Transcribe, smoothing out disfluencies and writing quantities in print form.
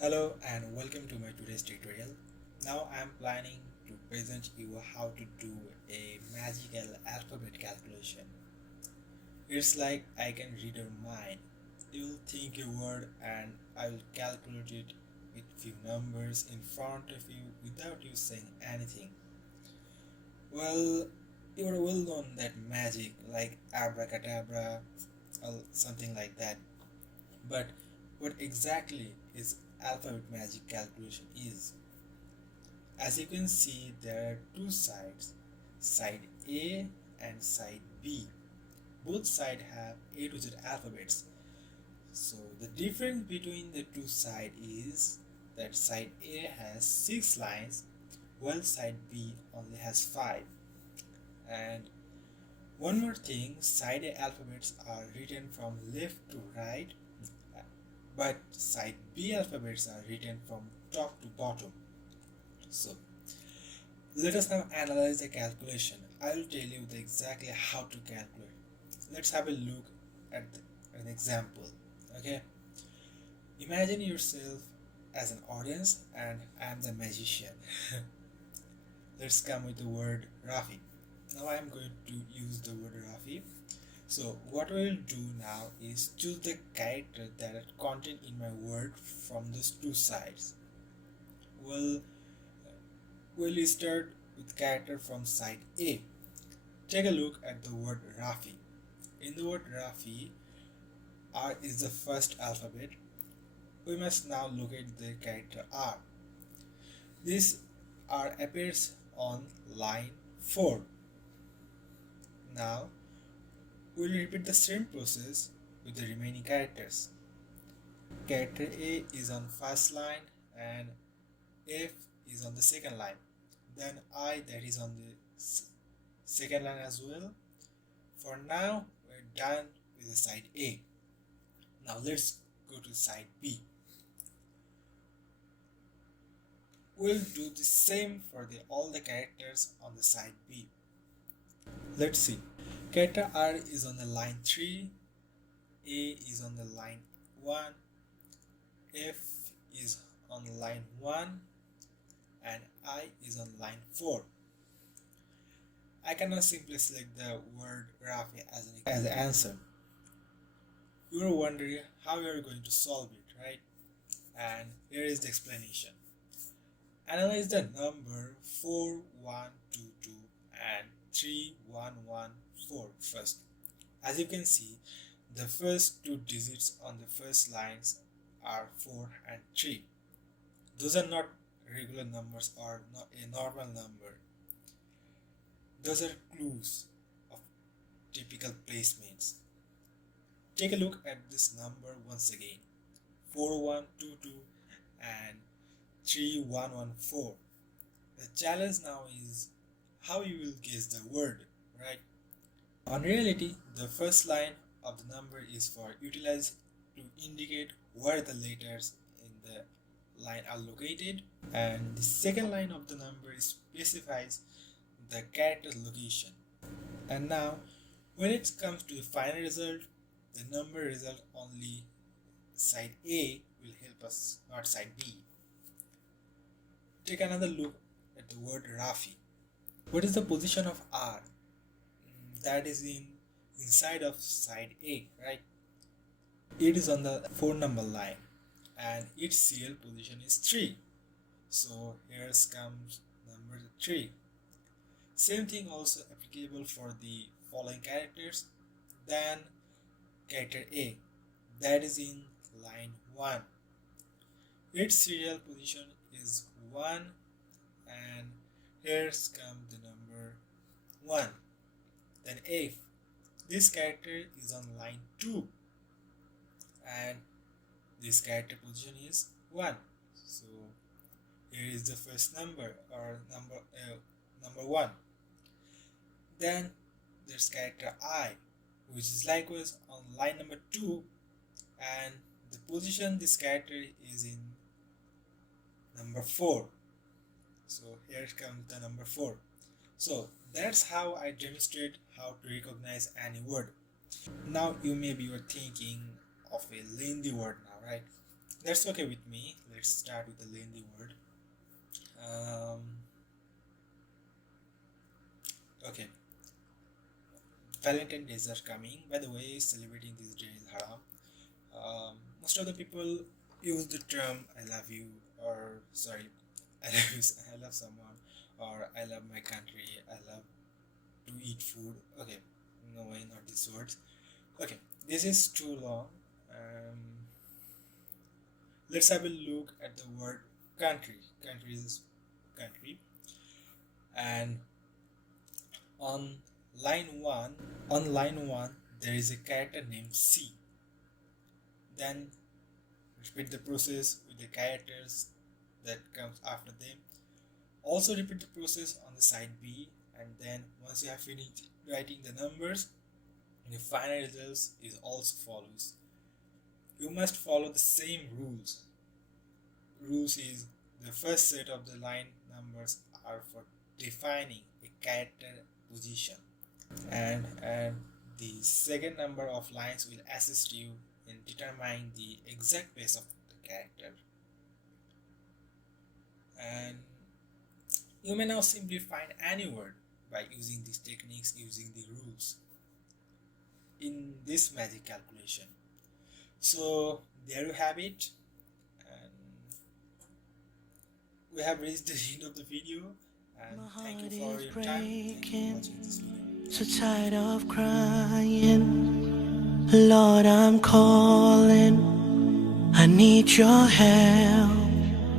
Hello and welcome to my today's tutorial. Now I am planning to present you how to do a magical alphabet calculation. It's like I can read your mind. You will think a word and I will calculate it with few numbers in front of you without you saying anything. Well, you are well known that magic like abracadabra or something like that. But what exactly is alphabet magic calculation is? As you can see, there are two sides, side A and side B. Both sides have A to Z alphabets. So the difference between the two sides is that side A has 6 lines while side B only has 5. And one more thing, side A alphabets are written from left to right, but side B alphabets are written from top to bottom. So let us now analyze the calculation. I will tell you exactly how to calculate. Let's have a look at an example. Okay, imagine yourself as an audience and I am the magician. Let's come with the word Rafi. Now I am going to use the word Rafi. So what we will do now is choose the character that are contained in my word from those two sides. Well, we'll start with character from side A. Take a look at the word Rafi. In the word Rafi, R is the first alphabet. We must now locate the character R. This R appears on line 4. Now, we'll repeat the same process with the remaining characters. Character A is on first line and F is on the second line. Then I, that is on the second line as well. For now, we're done with the side A. Now let's go to side B. We'll do the same for all the characters on the side B. Let's see. Character R is on the line 3, A is on the line 1, F is on line 1, and I is on line 4. I cannot simply select the word Rafi as an answer. You are wondering how you are going to solve it, right? And here is the explanation. Analyze the number 4122 and 3114 first. As you can see, the first two digits on the first lines are 4 and 3. Those are not regular numbers or not a normal number. Those are clues of typical placements. Take a look at this number once again, 4122 and 3114. The challenge now is how you will guess the word, right? On reality, the first line of the number is for utilized to indicate where the letters in the line are located, and the second line of the number specifies the character's location. And now, when it comes to the final result, the number result only side A will help us, not side B. Take another look at the word Rafi. What is the position of R? That is inside of side A, right? It is on the 4 number line and its serial position is 3. So here comes number 3. Same thing also applicable for the following characters. Then character A, that is in line 1. Its serial position is 1 and here comes the number 1. Then F, this character is on line 2 and this character position is 1. So here is the first number or number 1. Then there's character I, which is likewise on line number 2 and the position this character is in number 4. So here comes the number 4. So that's how I demonstrate how to recognize any word. Now you maybe you're thinking of a lengthy word now, right? That's okay with me. Let's start with the lengthy word. Um, okay, Valentine days are coming. By the way, celebrating this day is haram. Most of the people use the term "I love you" or sorry, "I love you," "I love someone," or "I love my country," "I love to eat food." Okay, no way, not these words. Okay, this is too long. Um, let's have a look at the word country. Country is country, and on line one, on line one, there is a character named C. Then repeat the process with the characters that comes after them. Also repeat the process on the side B, and then once you have finished writing the numbers, the final results is also follows. You must follow the same rules. Rules is the first set of the line numbers are for defining a character position, and the second number of lines will assist you in determining the exact place of the character. And you may now simply find any word by using these techniques, using the rules in this magic calculation. So there you have it, and we have reached the end of the video, and thank you for your time. Thank you for watching this video. So tired of crying, Lord, I'm calling. I need your help.